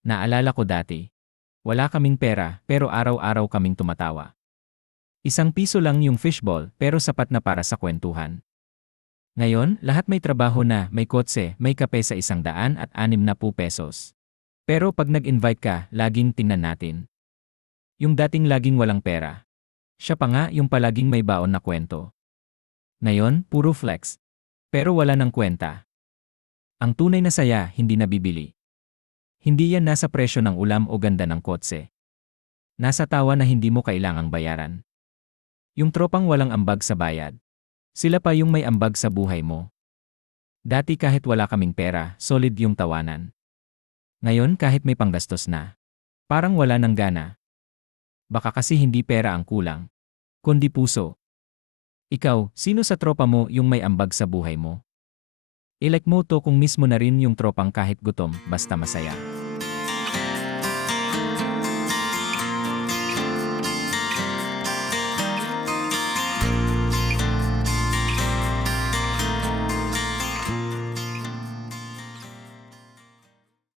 Naalala ko dati. Wala kaming pera pero araw-araw kaming tumatawa. ₱1 lang yung fishball pero sapat na para sa kwentuhan. Ngayon, lahat may trabaho na, may kotse, may kape sa ₱160. Pero pag nag-invite ka, laging tingnan natin. Yung dating laging walang pera. Siya pa nga yung palaging may baon na kwento. Ngayon, puro flex. Pero wala ng kwenta. Ang tunay na saya, hindi nabibili. Hindi yan nasa presyo ng ulam o ganda ng kotse. Nasa tawa na hindi mo kailangang bayaran. Yung tropang walang ambag sa bayad. Sila pa yung may ambag sa buhay mo. Dati kahit wala kaming pera, solid yung tawanan. Ngayon kahit may panggastos na. Parang wala ng gana. Baka kasi hindi pera ang kulang, kundi puso. Ikaw, sino sa tropa mo yung may ambag sa buhay mo? I-like mo to kung mismo na rin yung tropang kahit gutom, basta masaya.